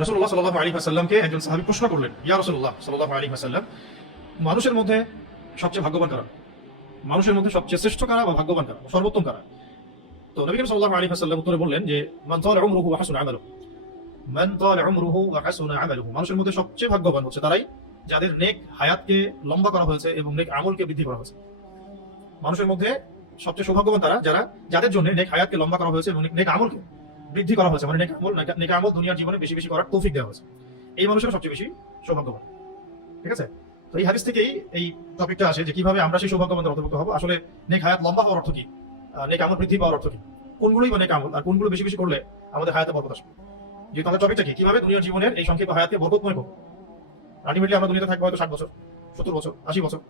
রাসূলুল্লাহ সাল্লাল্লাহু আলাইহি ওয়াসাল্লামকে একজন সাহাবী প্রশ্ন করলেন, ইয়া রাসূলুল্লাহ সাল্লাল্লাহু আলাইহি ওয়াসাল্লাম, মানুষের মধ্যে সবচেয়ে ভাগ্যবান কারা? মানুষের মধ্যে সবচেয়ে শ্রেষ্ঠ কারা বা ভাগ্যবান কারা, সর্বোত্তম কারা? তো নবী করিম সাল্লাল্লাহু আলাইহি ওয়াসাল্লাম উত্তরে বললেন যে মান তালা উমরুহু ওয়া হাসুনা আমালুহু, মান তালা উমরুহু ওয়া হাসুনা আমালুহু। মানুষের মধ্যে সবচেয়ে ভাগ্যবান হচ্ছে তারাই যাদের নেক হায়াতকে লম্বা করা হয়েছে এবং নেক আমলকে বৃদ্ধি করা হয়েছে। মানুষের মধ্যে সবচেয়ে সৌভাগ্যবান তারা যাদের জন্য নেক হায়াতকে লম্বা করা হয়েছে এবং নেক আমলকে বৃদ্ধি করা হয়েছে, মানে নেক আমল দুনিয়ার জীবনে বেশি বেশি করার তৌফিক দেওয়া হয়েছে। এই মানুষেরা সবচেয়ে বেশি সৌভাগ্যবান। ঠিক আছে? তো এই হাদিস থেকেই এই টপিকটা আসে যে কিভাবে আমরা সেই সৌভাগ্যবানদের অন্তর্ভুক্ত হবো। আসলে নেক হায়াত লম্বা হওয়ার অর্থ কি, নেক আমল বৃদ্ধি পাওয়ার অর্থ কি, কোনগুলোই বা নেক আমল আর কোনগুলো বেশি বেশি করলে আমাদের হায়াতে বরকত আসবে। যেহেতু আমাদের টপিকটা কি, কিভাবে দুনিয়ার জীবনের এই সংক্ষিপ্ত হায়াতে বরকতময় হোক। আলটিমেটলি আমরা দুনিয়াতে থাকবো হয়তো 60 বছর, 70 বছর, 80 বছর।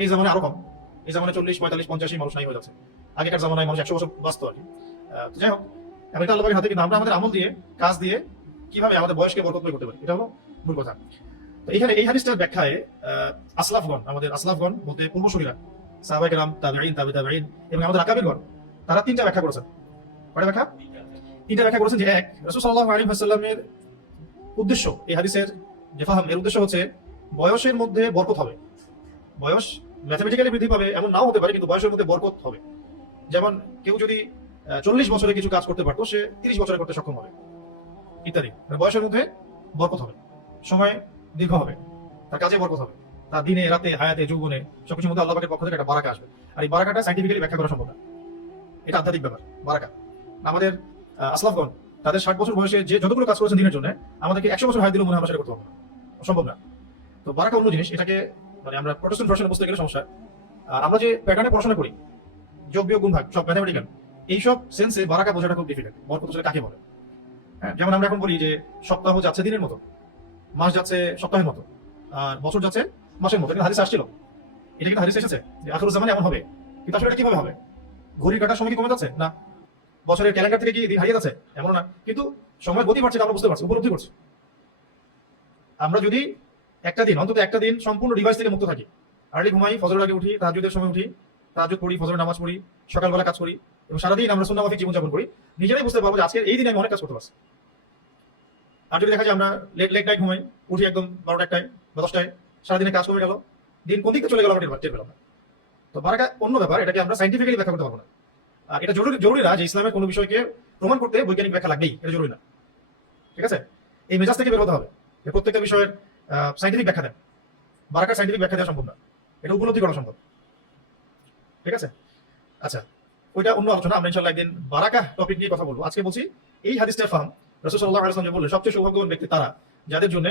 এই জামানে আরো কম, এই জামানে 40, 45, 50 মানুষ নাই হয়ে যাচ্ছে। আগেকার জামানায় মানুষ 100 বছর বাঁচত আর কি। তো যাই হোক, এটা আল্লাহ পাকের হাতে, কিন্তু আমরা আমাদের আমল দিয়ে, কাজ দিয়ে কিভাবে আমাদের বয়সকে বরকতময় করতে পারি, এটা হলো মূল কথা। তো এখানে এই হাদিসটার ব্যাখ্যায় আসলাফগণ, আমাদের আসলাফগণ বলতে পূর্বসূরীরা, সাহাবায়ে কেরাম, তাবেঈন, তাবেঈন এবং আমাদের আকাবিরগণ, তারা তিনটা ব্যাখ্যা করেছেন। কয়টা ব্যাখ্যা? তিনটা ব্যাখ্যা করেছেন। যে এক, রাসূল সাল্লাল্লাহু আলাইহি ওয়াসাল্লামের উদ্দেশ্য, এই হাদিসের যে ফাহাম, এর উদ্দেশ্য হচ্ছে বয়সের মধ্যে বরকত হবে। বয়স ম্যাথমেটিক্যালি বৃদ্ধি পাবে এমন নাও হতে পারে, কিন্তু বয়সের মধ্যে বরকত হবে। যেমন কেউ যদি 40 বছরে কিছু কাজ করতে পারতো, সে 30 বছরে করতে সক্ষম হবে, ইত্যাদি। মানে বয়সের মধ্যে বরকত হবে, সময় দীর্ঘ হবে, তার কাজে বরকত হবে, তার দিনে রাতে হায়াতে যৌবনে সবকিছুর মধ্যে আল্লাহ পাকের পক্ষ থেকে একটা বারাকা আসবে। আর এই বারাকাটা সাইন্টিফিক্যালি ব্যাখ্যা করা সম্ভব না, এটা আধ্যাত্মিক ব্যাপার। বারাকা আমাদের আসলাফগণ তাদের 60 বছর বয়সে যে যতগুলো কাজ করেছেন দিনের জন্য, আমাদেরকে 100 বছর হায়াত দিলেও মনে হয় আমরা সেটা করতে পারবো না, সম্ভব না। তো বারাকা অন্য জিনিস, এটাকে মানে আমরা প্রোটেস্ট্যান্ট ভার্সনে বুঝতে গেলে সমস্যা। আর আমরা যে প্যাটার্নে পড়াশোনা করি, যোগ বিয়োগ গুণ ভাগ সব ম্যাথমেটিক্যাল, এইসব সেন্সে বারাকা বোঝাটা খুব ডিফিকাল্ট। বরকত আসলে কাকে বলে? হ্যাঁ, যেমন আমরা এখন বলি যে সপ্তাহ যাচ্ছে দিনের মতো, মাস যাচ্ছে সপ্তাহের মতো, আর বছর যাচ্ছে মাসের মতো। কিন্তু হাদিসে আসছিল, এটা কিন্তু হাদিসে এসেছে যে আখিরুজ জামানে এমন হবে। কিন্তু আসলে এটা কিভাবে হবে? ঘড়ির কাটার সময় কি কমে যাচ্ছে? না। বছরের ক্যালেন্ডার থেকে কি দিন হারিয়ে যাচ্ছে? এমন না। কিন্তু সময় গতি বাড়ছে, আমরা বুঝতে পারছি, উপলব্ধি করছি। আমরা যদি একটা দিন, অন্তত একটা দিন সম্পূর্ণ ডিভাইস থেকে মুক্ত থাকি, আর্লি ঘুমাই, ফজরের আগে উঠি, তাহাজ্জুদের সময় উঠি, তাহাজ্জুদ পড়ি, ফজরের নামাজ পড়ি, সকালবেলা কাজ করি এবং সারাদিন আমরা সুন্নাহ মাফিক জীবনযাপন করি, নিজেরাই বুঝতে পারবো যে আজকের এই দিনে আমি অনেক কাজ করতে পারছি। আর যদি দেখা যায় আমরা লেট নাইট ঘুমাই, উঠি একদম 12টা 1টায় বা 10টায়, সারাদিনে কাজ কমে গেল, দিন কোন দিকে চলে গেল আমরা টের পেলাম না। তো বারাকা অন্য ব্যাপার, এটাকে আমরা সাইন্টিফিক্যালি ব্যাখ্যা করতে পারবো না। আর এটা জরুরি না যে ইসলামের কোনো বিষয়কে প্রমাণ করতে বৈজ্ঞানিক ব্যাখ্যা লাগবেই, এটা জরুরি না। ঠিক আছে? এই মেজাজ থেকে বের হতে হবে যে প্রত্যেকটা বিষয়ের সাইন্টিফিক ব্যাখ্যা দেন। বারাকার সাইন্টিফিক ব্যাখ্যা দেওয়া সম্ভব না, এটা উপলব্ধি করা সম্ভব। ঠিক আছে? আচ্ছা, ওইটা অন্য আলোচনা, আমরা ইনশাআল্লাহ একদিন বারাকা টপিক নিয়ে কথা বলবো। আজকে বলছি এই হাদিসটার ফাহাম। রাসূল সাল্লাল্লাহু আলাইহি ওয়াসাল্লাম বললেন সবচেয়ে সৌভাগ্যবান ব্যক্তি তারা যাদের জন্য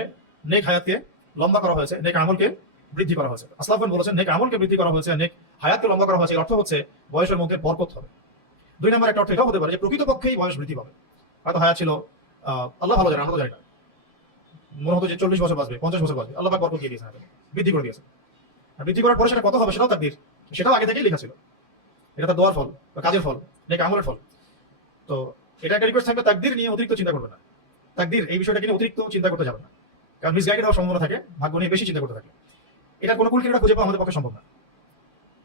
নেক হায়াতকে লম্বা করা হয়েছে, নেক আমলকে বৃদ্ধি করা হয়েছে। আসলাফগণ বলেছেন নেক আমলকে বৃদ্ধি করা হয়েছে, নেক হায়াতকে লম্বা করা হয়েছে, এর অর্থ হচ্ছে বয়সের মধ্যে বরকত হবে। দুই নম্বর একটা অর্থ এটাও হতে পারে যে প্রকৃতপক্ষেই বয়স বৃদ্ধি পাবে। হয়তো হায়াত ছিল, আল্লাহ ভালো জানে, আমরা তো জানি না, মনে হতো যে 40 বছর বাঁচবে, 50 বছর বাঁচবে, আল্লাহ পাক বরকত দিয়ে দিয়েছেন, বৃদ্ধি করে দিয়েছেন। আর বৃদ্ধি করার পরে সেটা কত হবে সেটাও তাকদীর, সেটাও আগে থেকেই লেখা ছিল। এটা তার দোয়ার ফল বা কাজের ফল, নেক আমলের ফল। তো এটা একটা রিকোয়েস্ট থাকবে, তাকদীর নিয়ে অতিরিক্ত চিন্তা করবে না। তাকদীর এই বিষয়টাকে নিয়ে অতিরিক্ত চিন্তা করতে যাবে না, কারণ মিসগাইডেড হওয়ার সম্ভাবনা থাকে, ভাগ্য নিয়ে বেশি চিন্তা করতে থাকে। এটা কোনো কুলকিনারা খুঁজে পাওয়া আমাদের পক্ষে সম্ভব না।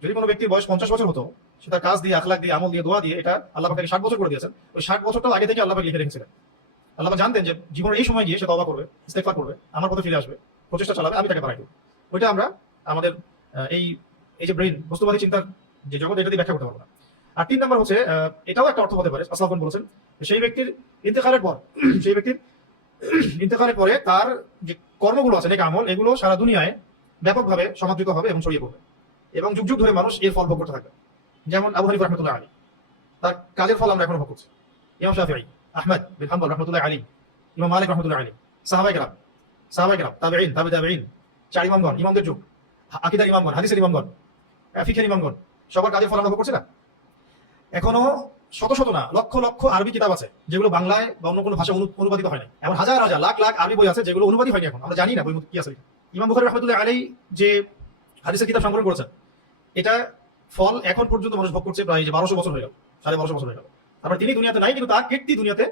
যদি কোনো ব্যক্তির বয়স 50 বছর হতো, সে তার কাজ দিয়ে, আখলাক দিয়ে, আমল দিয়ে, দোয়া দিয়ে এটা আল্লাহ পাক তাকে 60 বছর করে দিয়েছেন। ওই 60 বছরটাও আগে থেকে আল্লাহ পাক লিখে রেখেছিলেন। আল্লাহ পাক জানতেন যে জীবনের এই সময় গিয়ে সে তওবা করবে, ইস্তেগফার করবে, আমার পথে ফিরে আসবে, প্রচেষ্টা চালাবে, আমি তাকে বাড়াই দেব। ওইটা আমরা আমাদের এই এই যে ব্রেইন, বস্তুবাদী চিন্তার যে জগৎ, এটা দিয়ে ব্যাখ্যা করতে পারবো না। আর 3 নম্বর হচ্ছে, এটাও একটা অর্থ হতে পারে, আসলাফগণ বলেছেন সেই ব্যক্তির ইন্তেকালের পর, সেই ব্যক্তির ইন্তেকালের পরে তার যে কর্মগুলো আছে, নেক আমল, এগুলো সারা দুনিয়ায় ব্যাপকভাবে সমাদৃত হবে এবং ছড়িয়ে পড়বে এবং যুগ যুগ ধরে মানুষ এর ফল ভোগ করতে থাকবে। যেমন আবু হানিফা রাহমাতুল্লাহ আলাইহি, তার কাজের ফল আমরা এখনো ভোগ করছি। ইমাম শাফিঈ, আহমদ বিন হাম্বল রাহমাতুল্লাহ আলাইহি, ইমাম মালিক রাহমাতুল্লাহ আলাইহি, সাহাবায়ে কেরাম, তাবেঈন, তাবেঈন, 4 ইমামগণ, ইমামদের যুগ, আকীদার ইমামগণ, হাদিসের ইমামগণ, ফিকহের ইমামগণ, সবার কাজের ফল আমরা ভোগ করছি না? এখনো শত শত না, লক্ষ লক্ষ আরবি কিতাব আছে যেগুলো বাংলায় বা অন্য কোনো ভাষা অনুবাদিত হয় না। এমন হাজার হাজার লাখ লাখ আরবি বই আছে যেগুলো অনুবাদিত হয়নি, এখন আমরা জানি না বই কি আছে। ইমাম বুখারী রাহমাতুল্লাহ আলাইহি যে হাদিসের কিতাব সংগ্রহ করেছেন, এটা ফল এখন পর্যন্ত মানুষ ভোগ করছে প্রায় 1200 বছর হয়ে গেল, 1250 বছর হয়ে গেল। তারপর তিনি দুনিয়াতে নাই, কিন্তু তার কীর্তি দুনিয়াতে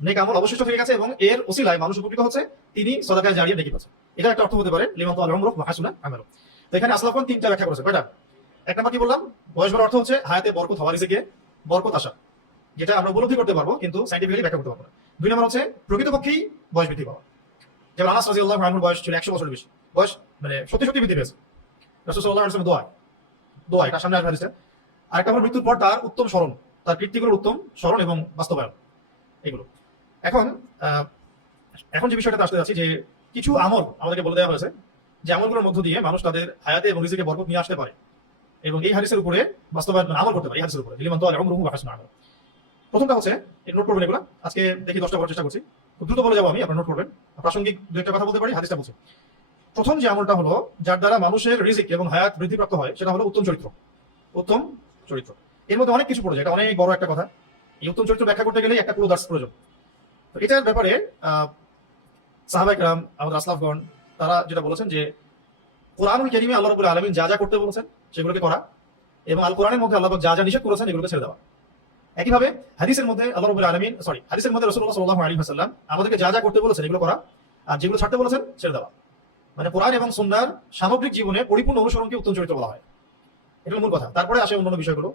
নেক আমল অবশিষ্ট হয়ে গেছে এবং এর ওসিলায় মানুষ উপকৃত হচ্ছে, তিনি সাদাকায়ে জারিয়া নেকি পাচ্ছেন। এটা একটা অর্থ হতে পারে লিমান তাআলা উমরুহু ওয়া হাসুনা আমালুহু। তো এখানে আসলাফগণ 3টা ব্যাখ্যা করেছে। কয়টা? এক নম্বর কি বললাম, বয়স বাড়ার অর্থ হচ্ছে হায়াতে বরকত হওয়া, রিজিকে বরকত আসা, যেটা আমরা উপলব্ধি করতে পারবো কিন্তু সাইন্টিফিক্যালি ব্যাখ্যা করতে পারবো না। 2 নম্বর হচ্ছে প্রকৃতপক্ষেই বয়স বৃদ্ধি পাওয়া। যেমন আনাস রাদিয়াল্লাহু আনহুর বয়স ছিল 100 বছরের বেশি, বয়স মানে সত্যি সত্যি বৃদ্ধি পেয়েছে। রাসূল সাল্লাল্লাহু আলাইহি ওয়াসাল্লাম দোয়া এটা সামনে আসবে হাদিসে। আরেকটা হলো মৃত্যুর পর তার উত্তম স্মরণ, তার কীর্তিগুলোর উত্তম স্মরণ এবং বাস্তবায়ন, এগুলো। এখন এখন যে বিষয়টাতে আসতে যাচ্ছি, যে কিছু আমল আমাদেরকে বলে দেওয়া হয়েছে যে আমলগুলোর মধ্য দিয়ে মানুষ তাদের হায়াতে এবং রিজিকে বরকত নিয়ে আসতে পারে এবং এই হাদিসের উপরে বাস্তবায়ন আমল করতে পারে। এই হাদিসের উপরে লিমান তাআলা উমরুহু ওয়া হাসনা আমালুহু। প্রথমটা হচ্ছে, নোট করবেন এগুলো, আজকে দেখি 10টা করার চেষ্টা করছি, খুব দ্রুত বলে যাবো আমি, আপনারা নোট করবেন। প্রাসঙ্গিক দু একটা কথা বলতে পারি, হাদিসটা বলছি। প্রথম যে আমলটা হলো যার দ্বারা মানুষের রিজিক এবং হায়াত বৃদ্ধিপ্রাপ্ত হয়, সেটা হলো উত্তম চরিত্র। উত্তম চরিত্র, এর মধ্যে অনেক কিছু পড়ে যায়, এটা অনেক বড় একটা কথা। এই উত্তম চরিত্র ব্যাখ্যা করতে গেলে একটা পুরো দার্স প্রয়োজন। তো এটার ব্যাপারে সাহাবায়ে কেরাম, আমাদের আসলাফগণ, তারা যেটা বলেছেন যে কোরআনুল কারীমে আল্লাহ রাব্বুল আলামিন যা যা করতে বলেছেন সেগুলোকে করা, এবং আল কোরআনের মধ্যে আল্লাহ পাক যা যা নিষেধ করেছেন এগুলোকে ছেড়ে দেওয়া। একইভাবে হাদিসের মধ্যে আল্লাহ রাব্বুল আলামিন হাদিসের মধ্যে রাসূলুল্লাহ সাল্লাল্লাহু আলাইহি ওয়াসাল্লাম আমাদেরকে যা যা করতে বলেছেন এগুলো করা, আর যেগুলো ছাড়তে বলেছেন ছেড়ে দেওয়া। মানে কোরআন এবং সুন্নাহর সামগ্রিক জীবনে পরিপূর্ণ অনুসরণকে উত্তম চরিত্র বলা হয়, এটা মূল কথা। তারপরে আসে অন্যান্য বিষয়গুলো,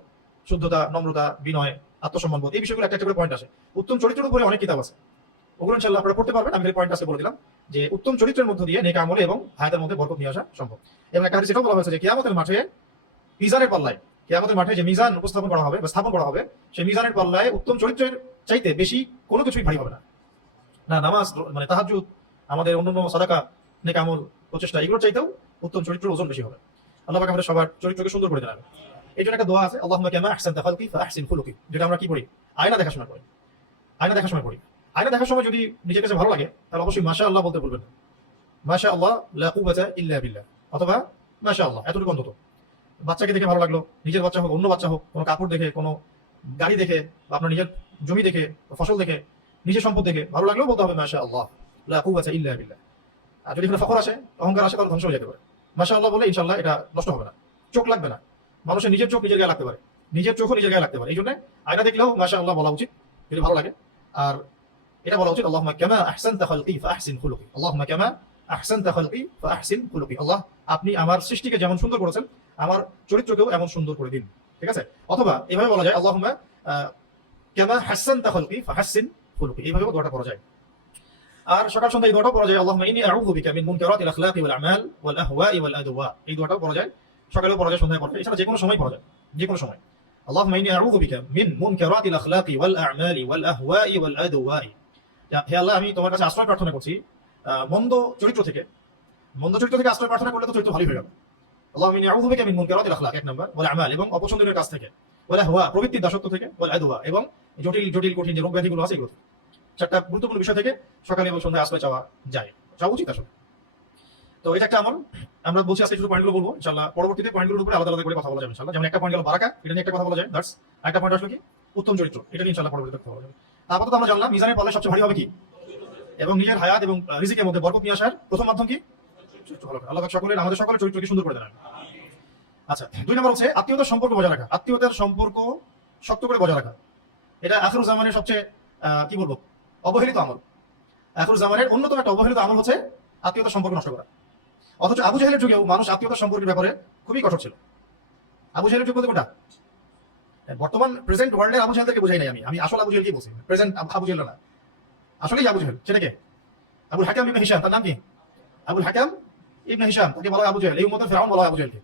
শুদ্ধতা, নম্রতা, বিনয়, আত্মসম্মানবোধ, এই বিষয়গুলো একটা একটা করে পয়েন্ট আসে। উত্তম চরিত্রের উপরে অনেক কিতাব আছে, ওগুলো ইনশাআল্লাহ আপনারা পড়তে পারবেন। আমি এই পয়েন্ট আজকে বলে দিলাম যে উত্তম চরিত্রের মধ্য দিয়ে নেক আমলে এবং হায়াতের মধ্যে বরকত নিয়ে আসা সম্ভব। এবং একটা হাদিসে এটাও বলা হয়েছে যে কিয়ামতের মাঠে মিজানের পাল্লায়, কিয়ামতের মাঠে যে মিজান উপস্থাপন করা হবে বা স্থাপন করা হবে, সেই মিজানের পাল্লায় উত্তম চরিত্রের চাইতে বেশি কোনো কিছুই ভারী হবে না। না নামাজ, মানে তাহাজ্জুদ, আমাদের অন্যান্য সাদাকা, নেক আমল, প্রচেষ্টা, এগুলোর চাইতেও উত্তম চরিত্রের ওজন বেশি হবে। আল্লাহ পাক আমাদের সবার চরিত্রকে সুন্দর করে দেন। এই জন্য একটা দোয়া আছে, আল্লাহুম্মা কামা আহসানতা খালকি ফাআহসিন খুলুকি, যেটা আমরা কি পড়ি? আয়না দেখার সময় পড়ি। আয়না দেখার সময় পড়ি। আয়না দেখার সময় যদি নিজের কাছে ভালো লাগে তাহলে অবশ্যই মাশাআল্লাহ বলতে ভুলবেন না। মাশাআল্লাহ লা কুওয়াতা ইল্লা বিল্লাহ, অথবা মাশাআল্লাহ, এতটুকু অন্তত। বাচ্চাকে দেখে ভালো লাগলো, নিজের বাচ্চা হোক, অন্য বাচ্চা হোক, কোনো কাপড় দেখে, কোনো গাড়ি দেখে, বা আপনার নিজের জমি দেখে, ফসল দেখে, নিজের সম্পদ দেখে ভালো লাগলেও বলতে হবে মাশাআল্লাহ লা কুওয়াতা ইল্লা বিল্লাহ। আর যদি এখানে ফখর আসে, অহংকার আসে, তাহলে ধ্বংস হয়ে যেতে পারে। মাশাআল্লাহ বলে ইনশাআল্লাহ এটা নষ্ট হবে না, চোখ লাগবে না। মানুষের নিজের চোখ নিজের গায়ে লাগতে পারে, নিজের চোখও নিজের গায়ে লাগতে পারে। এই জন্য আয়না দেখলেও মাশাআল্লাহ বলা উচিত যদি ভালো লাগে। আর এটা বলা উচিত আল্লাহুম্মা কামা আহসানতা খালকি ফাআহসিন খুলুকি, আল্লাহুম্মা কামা আহসানতা খালকি ফাআহসিন খুলুকি, আল্লাহ আপনি আমার সৃষ্টিকে যেমন সুন্দর করেছেন আমার চরিত্রকেও এমন সুন্দর করে দিন। ঠিক আছে? অথবা এভাবে বলা যায় আল্লাহুম্মা কামা হাসানতা খালকি ফাহাসসিন খুলুকি, এইভাবেও দোয়াটা পড়া যায়। আর সকাল সন্ধ্যা এই দোয়াটাও পড়া যায়, আল্লাহুম্মা ইন্নী আউযু বিকা মিন মুনকারাতিল আখলাকি ওয়াল আমাল ওয়াল আহওয়াই ওয়াল আদওয়া, এই দোয়াটাও পড়া যায়, সকালেও পড়া যায়, সন্ধ্যায় পড়া যায়, এছাড়া যে কোনো সময় পড়া যায়, যে কোনো সময়। আল্লাহুম্মা ইন্নী আউযু বিকা মিন মুনকারাতিল আখলাকি ওয়াল আমালি ওয়াল আহওয়াই ওয়াল আদওয়া, হে আল্লাহ আমি তোমার কাছে আশ্রয় প্রার্থনা করছি মন্দ চরিত্র থেকে। মন্দ চরিত্র থেকে আশ্রয় প্রার্থনা করলে তো চরিত্র ভালোই হয়ে গেল। আল্লাহুম্মা ইন্নী আউযু বিকা মিন মুনকারাতিল আখলাক, এক নাম্বার, ওয়াল আমাল, এবং অপছন্দনীয় কাজ থেকে, ওয়াল আহওয়া, প্রবৃত্তির দাসত্ব থেকে, ওয়াল আদওয়া, এবং জটিল জটিল কঠিন যে রোগ ব্যাধিগুলো আছে এগুলো। চারটা গুরুত্বপূর্ণ বিষয় থেকে সকালে এবং সন্ধ্যায় আশ্রয় চাওয়া যায়, চাওয়া উচিত আসলে। তো এটা একটা আমল। আমরা বলছি আজকে শুধু পয়েন্টগুলো বলবো, ইনশাআল্লাহ পরবর্তীতে পয়েন্টগুলোর উপরে আলাদা আলাদা করে কথা বলা যাবে ইনশাআল্লাহ। যেমন একটা পয়েন্ট গেল বারাকা, এটা নিয়ে একটা কথা বলা যায়, দ্যাটস। একটা পয়েন্ট আসলো কি? উত্তম চরিত্র, এটা নিয়ে ইনশাআল্লাহ পরবর্তীতে কথা বলা যাবে। আপাতত আমরা জানলাম মিজানের পাল্লায় সবচেয়ে ভারী হবে কি, এবং নিজের হায়াত এবং রিজিকের মধ্যে বরকত নিয়ে আসার প্রথম মাধ্যম কি? চরিত্র ভালো করা। আল্লাহ পাক সকলের, আমাদের সকলের চরিত্রকে সুন্দর করে দেন। আচ্ছা, 2 নম্বর হচ্ছে আত্মীয়তার সম্পর্ক বজায় রাখা। আত্মীয়তার সম্পর্ক শক্ত করে বজায় রাখা, এটা আখির জামানের সবচেয়ে কি বলবো, অবহেলিত আমল। আখির জামানের অন্যতম একটা অবহেলিত আমল হচ্ছে আত্মীয়তার সম্পর্ক নষ্ট করা। অথচ আবু জাহেলের যুগেও মানুষ আত্মীয়তার সম্পর্কের ব্যাপারে খুবই কঠোর ছিল। আবু জাহেলের যুগ বলতে কোনটা? বর্তমান প্রেজেন্ট ওয়ার্ল্ডের আবু জাহেলকে বোঝাই নাই আমি আসল আবু জাহেলকে বলছি, প্রেজেন্ট আবু জাহেল না, আসলেই আবু জাহেল। সেটাকে আবুল হাকাম ইবনে হিশাম, তার নাম কি? আবুল হাকাম ইবনে হিশাম, তাকে বলা হয় আবু জাহেল। এই উম্মতের ফিরআউন বলা হয় আবু জাহেলকে,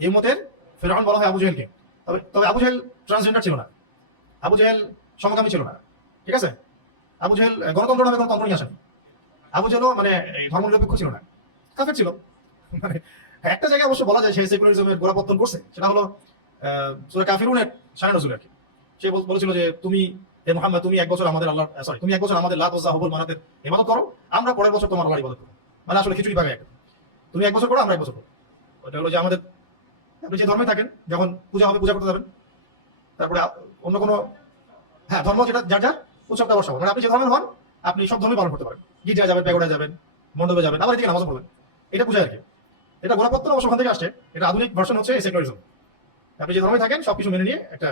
এই উম্মতের ফিরআউন বলা হয় আবু জাহেলকে। তবে আবু জাহেল ট্রান্সজেন্ডার ছিল না, আবু জাহেল সমকামী ছিল না। ঠিক আছে? আবু জাহেল গণতন্ত্র নামে কোনো তন্ত্র নিয়ে আসেনি। আবু জাহেলও মানে ধর্মনিরপেক্ষ ছিল না, কাফের ছিল। মানে একটা জায়গায় অবশ্য বলা যায় সে সেকুলারিজমের গোড়াপত্তন করছে, সেটা হলো সূরা কাফিরুনের শানে নজুল আর কি। সে বলেছিল যে তুমি হে মুহাম্মদ, তুমি 1 বছর আমাদের আল্লাহ তুমি 1 বছর আমাদের লাত ওযা হুবল মানাতের ইবাদত করো, আমরা পরের বছর তোমার আল্লাহর ইবাদত করব। মানে আসলে খিচুড়ি পাকা একটা, তুমি 1 বছর করো, আমরা 1 বছর করব। ওটা হলো যে আমাদের, আপনি যে ধর্মে থাকেন, যখন পূজা হবে পূজা করতে যাবেন, তারপরে অন্য কোনো ধর্ম যেটা যার যার উৎসবটা বসাবো, মানে আপনি যে ধর্মের হন আপনি সব ধর্মই পালন করতে পারেন, গির্জায় যাবেন, পেগোডায় যাবেন, মণ্ডপে যাবেন, আবার এদিকে নামাজ পড়বেন, এটা পূজা আর কি। এটা গোড়াপত্তন অবশ্য ওখান থেকে আসছে, এটা আধুনিক ভার্সন হচ্ছে সেকুলারিজম। আপনি যে ধর্মে থাকেন সবকিছু মেনে নিয়ে একটা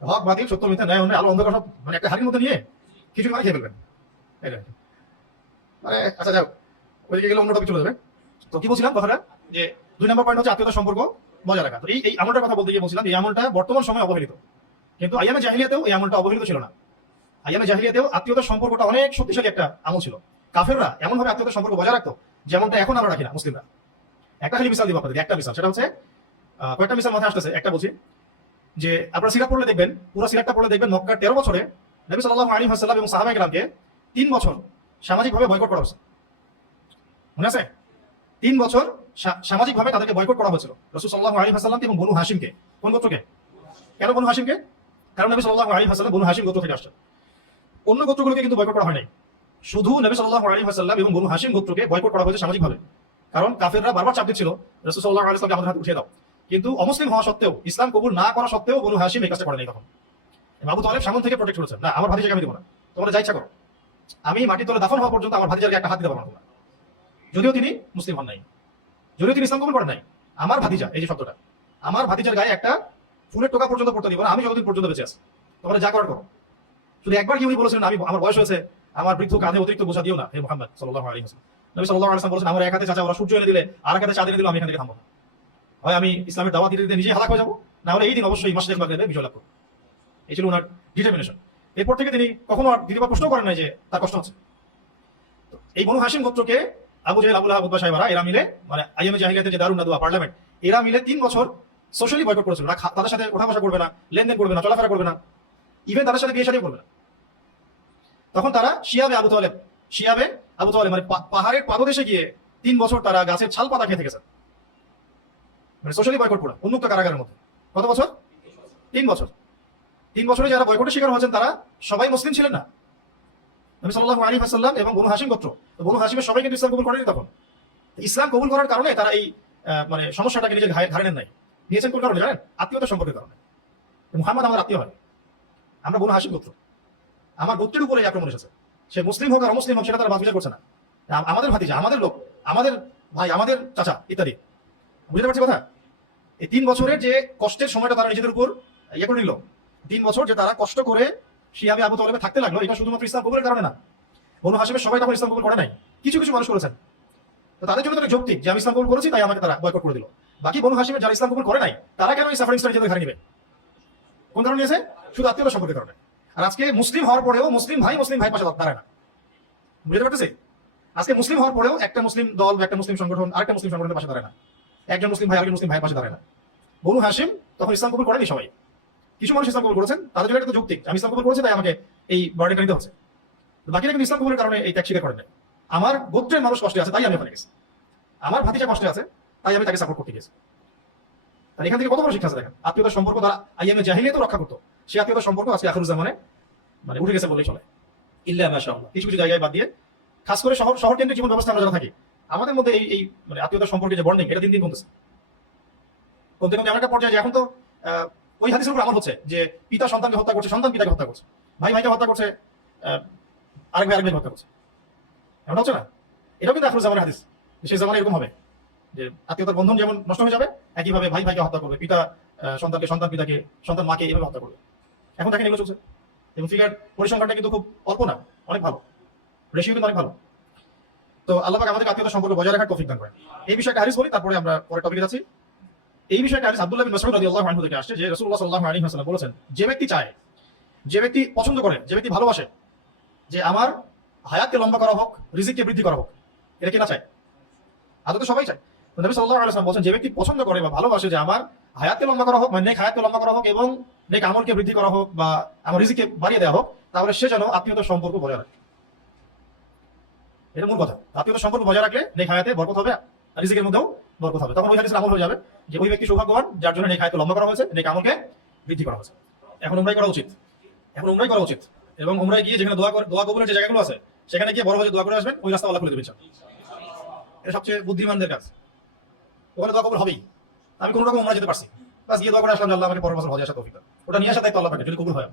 হক বাতিল, সত্য মিথ্যা, ন্যায় অন্যায়, আলো অন্ধকার সব মানে একটা হাড়ির মধ্যে নিয়ে খিচুড়ি মানে খেয়ে ফেলবেন, এটা মানে। আচ্ছা যাও, ওইদিকে গেলে অন্য টপিক চলে যাবে। তো কি বলছিলাম কথাটা, যে 2 নম্বর পয়েন্ট হচ্ছে আত্মীয়তার সম্পর্ক বজায় রাখা। তো এই আমলটার কথা বলতে গিয়ে বলছিলাম এই আমলটা বর্তমান সময়ে অবহেলিত, কিন্তু আইয়ামে জাহিলিয়াতেও এই আমলটা অবহেলিত ছিল না। আইয়ামে জাহিলিয়াতেও আত্মীয়তার সম্পর্কটা অনেক শক্তিশালী একটা আমল ছিল। কাফেররা এমন ভাবে আত্মীয়তার সম্পর্ক বজায় রাখতো যেমনটা এখন আমরা রাখি না মুসলিমরা। একটা খালি মিসাল দিব আপনাদের, একটা মিসাল, সেটা হচ্ছে কয়েকটা মিসাল মাথায় আসতেছে, একটা বলছি যে আপনারা সিরাত পড়লে দেখবেন, পুরো সিরাতটা পড়লে দেখবেন মক্কার 13 বছরে নবী সাল্লাল্লাহু আলাইহি ওয়াসাল্লাম এবং সাহাবায়ে কেরামকে 3 বছর সামাজিকভাবে বয়কট করা হয়েছে। মনে আছে? 3 বছর সামাজিকভাবে তাদেরকে বয়কট করা হয়েছিল রাসূল সাল্লাল্লাহু আলাইহি ওয়াসাল্লামকে এবং বনু হাশিমকে। কোন গোত্রকে? কেন বনু হাশিমকে? কারণ নবী সাল্লাল্লাহু আলাইহি ওয়াসাল্লাম বনু হাশিম গোত্র থেকে আসছেন। অন্য গোত্রগুলোকে কিন্তু বয়কট করা হয় নাই, শুধু নবী সাল্লাল্লাহু আলাইহি ওয়াসাল্লাম এবং বনু হাশিম গোত্রকে বয়কট করা হয়েছে সামাজিকভাবে। কারণ কাফেররা বারবার চাপ দিচ্ছিল রাসূল সাল্লাল্লাহু আলাইহি ওয়াসাল্লামকে আমাদের হাতে উঠিয়ে দাও, কিন্তু অমুসলিম হওয়া সত্ত্বেও, ইসলাম কবুল না করা সত্ত্বেও বনু হাশিম এই কাজটা করে নাই। তখন আবু তালেব সামনে থেকে প্রোটেক্ট করেছেন, না আমার ভাতিজাকে আমি দেবো না, তোমরা যা ইচ্ছা করো, আমি মাটির তলে দাফন হওয়া পর্যন্ত আমার ভাতিজাকে একটা হাত দিতে পারবো না। যদিও তিনি মুসলিম হন নাই, যদিও তিনি ইসলাম কবুল করেন নাই, আমার ভাতিজা, এই যে শব্দটা, আমার ভাতিজার গায়ে একটা ফুলের টোকা পর্যন্ত পড়তে দিব না আমি যতদিন পর্যন্ত বেঁচে আছি, তোমরা যা করার করো। শুধু একবার কি উনি বলেছিলেন, আমি আমার বয়স হয়েছে, আমার বৃদ্ধ কাঁধে অতিরিক্ত বোঝা দিও না হে মুহাম্মদ সাল্লাল্লাহু আলাইহি ওয়াসাল্লাম। নবী সাল্লাল্লাহু আলাইহি ওয়াসাল্লাম বলেছেন, আমার এক হাতে চাচা ওরা সূর্য এনে দিলে আর এক হাতে চাঁদ এনে দিলে আমি এখান থেকে থামবো না। হয় আমি ইসলামের দাওয়াত দিতে দিতে নিজে হালাক হয়ে যাবো, না হলে এই দিন অবশ্যই মাসিক মাগরিবে বিজয় লাভ করবো। এই ছিল ওনার ডিটারমিনেশন। এরপর থেকে তিনি কখনো আর দ্বিতীয়বার প্রশ্ন করেন নাই যে তার কষ্ট হচ্ছে। এই বনু হাশিম গোত্রকে আবু জাহেল, আবু লাহাব, উতবা, সাইবারা এরা মিলে, মানে আইয়ামে জাহিলিয়াতের যে দারুন নাদওয়া পার্লামেন্ট, এরা মিলে 3 বছর সোশ্যালি বয়কট করেছিল। তাদের সাথে ওঠা বসা করবে না, লেনদেন করবে না, চলাফেরা করবে না, ইভেন তাদের সাথে বিয়ে শাদীও করবে না। তখন তারা শিয়াবে আবু তালেব, মানে পাহাড়ের পাদদেশে গিয়ে 3 বছর তারা গাছের ছাল পাতা খেয়ে থেকেছে, মানে সোশ্যালি বয়কট করা, উন্মুক্ত কারাগারের মধ্যে। কত বছর? 3 বছর। 3 বছরে যারা বয়কটের শিকার হয়েছেন তারা সবাই মুসলিম ছিলেন না। নবী সাল্লাল্লাহু আলাইহি ওয়াসাল্লাম এবং বনু হাশিম গোত্র, বনু হাশিমের সবাই কিন্তু ইসলাম কবুল করেনি তখন। ইসলাম কবুল করার কারণে তারা এই মানে সমস্যাটাকে নিজের ঘাড়ে নেন নাই, নিয়েছেন কোন কারণে জানেন? আত্মীয়তা সম্পর্কের কারণে। মুহাম্মদ আমার আত্মীয় হয়, আমরা বনু হাশিম গোত্র, আমার গোত্রের উপরে আক্রমণ এসেছে। সে মুসলিম হোক আর অমুসলিম হোক সেটা তারা বিচার করছে না, আমাদের ভাতিজা, আমাদের লোক, আমাদের ভাই, আমাদের চাচা ইত্যাদি। বুঝতে পারছি কথা? এই 3 বছরের যে কষ্টের সময়টা তারা নিজেদের উপর ইয়ে করে নিল, 3 বছর যে তারা কষ্ট করে শিয়াবে আবু তালেবে থাকতে লাগলো, এটা শুধুমাত্র ইসলাম কবুলের কারণে না। বনু হাশিমের সবাই তখন ইসলাম কবুল করে নাই, কিছু কিছু মানুষ করেছেন, তো তাদের জন্য তারা যৌক্তিক যে আমি ইসলাম কবুল করেছি তাই আমাকে তারা বয়কট করে দিল। বাকি বনু হাশিমের যারা ইসলাম কবুল করে নাই তারা কেন এই সাফারিংসটা নিজেদের ঘাড়ে নেবে? কোন কারণে নিয়েছে? শুধু আত্মীয়তা সম্পর্কের কারণে। আর আজকে মুসলিম হওয়ার পরেও মুসলিম ভাই পাশে দাঁড়ায় না। বুঝতে পারতেছি? আজকে মুসলিম হওয়ার পরেও একটা মুসলিম দল বা একটা মুসলিম সংগঠন আরেকটা মুসলিম সংগঠনের পাশে দাঁড়ায় না, একজন মুসলিম ভাই আরেকজন মুসলিম ভাইয়ের পাশে দাঁড়ায় না। বনু হাশিম তখন ইসলাম কবুল করেনি সবাই, কিছু মানুষ ইসলাম কবুল করেছেন, তাদের জন্য একটা যৌক্তিক আমি ইসলাম কবুল করেছি তাই আমাকে এই বার্ডেনটা নিতে হচ্ছে। বাকিরা কিন্তু ইসলাম কবুলের কারণে এই ত্যাগ স্বীকার করেন না। আমার গোত্রের মানুষ কষ্টে আছে তাই আমি ওখানে গেছি, আমার ভাতিজা কষ্টে আছে তাই আমি তাকে সাপোর্ট করতে গেছি। আর এখান থেকে কত বড় শিক্ষা আছে দেখেন। আত্মীয়তার সম্পর্ক তারা আইয়ামে জাহিলিয়াতেও রক্ষা করতো, সেই আত্মীয়তার সম্পর্ক আজকে আখিরুজ জামানে মানে উঠে গেছে বললেই চলে, ইল্লা মাশাআল্লাহ। কিছু কিছু জায়গায় বাদ দিয়ে, খাস করে শহর কেন্দ্রিক জীবন ব্যবস্থা আমরা যারা থাকি, আমাদের মধ্যে এই মানে আত্মীয়তার সম্পর্কে যে বন্ডিং, এটা দিন দিন কমতেছে। কমতে কমতে এমন একটা পর্যায়ে যে এখন তো ওই হাদিসের উপর আমল হচ্ছে যে পিতা সন্তানকে হত্যা করছে, সন্তান পিতাকে হত্যা করছে, ভাই ভাইকে হত্যা করছে, আরেক ভাই হত্যা করছে। এমনটা হচ্ছে না? এটাও কিন্তু আখিরুজ জামানের হাদিস, সেই জামানে এরকম হবে যে আত্মীয়তার বন্ধন যেমন নষ্ট হয়ে যাবে, একইভাবে ভাই ভাইকে হত্যা করবে, পিতা সন্তানকে, সন্তান পিতাকে, সন্তান মাকে এভাবে হত্যা করবে। এখন দেখেন এগুলো চলছে, এবং ফিগার পরিসংখ্যানটা কিন্তু খুব অল্প না, অনেক ভালো, রেশিও কিন্তু অনেক ভালো। তো আল্লাহ পাক আমাদের আত্মীয়তা সম্পর্ক বজায় রাখার তৌফিক দান করেন। এই বিষয়টা হাদিস বলি, তারপরে আমরা পরের টপিকে যাচ্ছি। এই বিষয়টা হাদিস আব্দুল্লাহ বিন মাসউদ রাদিয়াল্লাহু আনহু থেকে আসছে যে রাসূলুল্লাহ সাল্লাল্লাহু আলাইহি ওয়াসাল্লাম বলেছেন, যে ব্যক্তি চায়, যে ব্যক্তি পছন্দ করে, যে ব্যক্তি ভালোবাসে যে আমার হায়াতকে লম্বা করা হোক, রিজিককে বৃদ্ধি করা হোক, এটা কে না চায়? আদতে সবাই চায়। তো নবী সাল্লাল্লাহু আলাইহি ওয়াসাল্লাম বলেন, যে ব্যক্তি পছন্দ করে বা ভালোবাসে যে আমার হায়াতকে লম্বা করা হোক, মানে নেক হায়াতকে লম্বা করা হোক এবং নেক আমলকে বৃদ্ধি করা হোক বা আমার রিজিককে বাড়িয়ে দেওয়া হোক, তাহলে সে যেন আত্মীয়তার সম্পর্ক বজায় রাখে। এটা মূল কথা। আত্মীয়তার সম্পর্ক বজায় রাখলে নেক হায়াতে বরকত হবে, আর রিজিকের মধ্যেও বরকত হবে। তখন ওই হাদিসের আমল হয়ে যাবে যে ওই ব্যক্তি সৌভাগ্যবান যার জন্য নেক হায়াতকে লম্বা করা হয়েছে, নেক আমলকে বৃদ্ধি করা হয়েছে। এখন উমরাই করা উচিত, এবং উমরায় গিয়ে যেখানে দোয়া কবুলের যে জায়গাগুলো আছে সেখানে গিয়ে বড় ভাবে দোয়া করে আসবেন, ওই রাস্তা আল্লাহ খুলে দেবেন। এটা সবচেয়ে বুদ্ধিমানদের কাজ, ওখানে দোয়া কবুল হবেই। আমি কোনো রকম উমরা যেতে পারছি, বাস গিয়ে দোয়া করে আসলাম, আল্লাহ আমাকে পরের বছর হজে আসা তৌফিক দান। ওটা নিয়ে আসা দায়িত্ব আল্লাহ পাকের, যদি কবুল হয়।